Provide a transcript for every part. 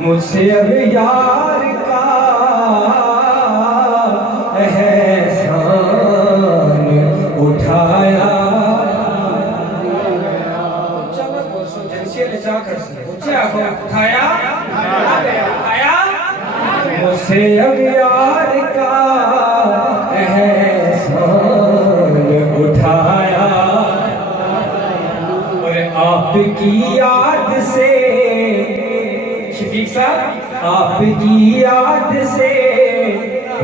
मुझसे अब यार का एहसान उठाया। मुझसे अब यार का एहसान उठाया और आपकी याद से आपकी याद से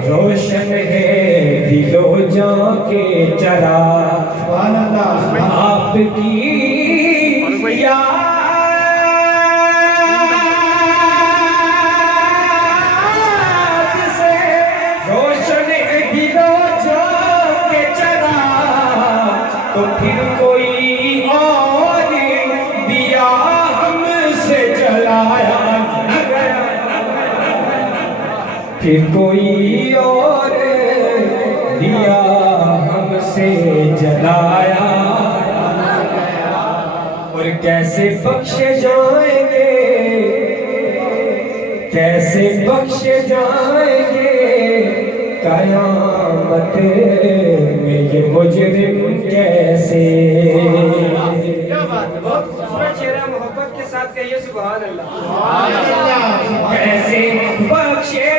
रोशन है दिलो जां के चरा। आपकी याद से रोशन है दिलो जां के चरा। तो फिर कोई और दिया हमसे जलाया, फिर कोई और दिया हमसे जलाया। और कैसे बख्शे जाएंगे, कैसे बख्शे जाएंगे कयामत में ये मुजरिम कैसे। मोहब्बत के साथ कहिए सुभान अल्लाह। कैसे बख्शे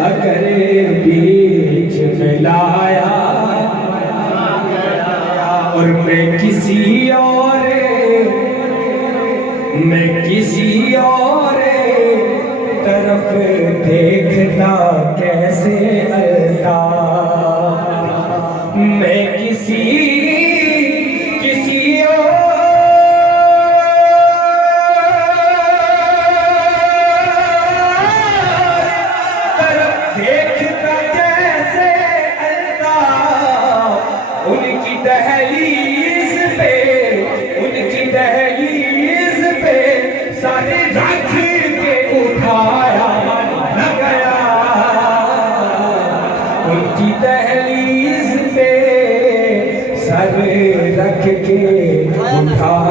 अगर बीच में लाया और मैं किसी और तरफ देखता कैसे अल्ताफ। मैं किसी सारे रख के उठाया न गया, उनकी दहलीज पे सर रख के उठाया।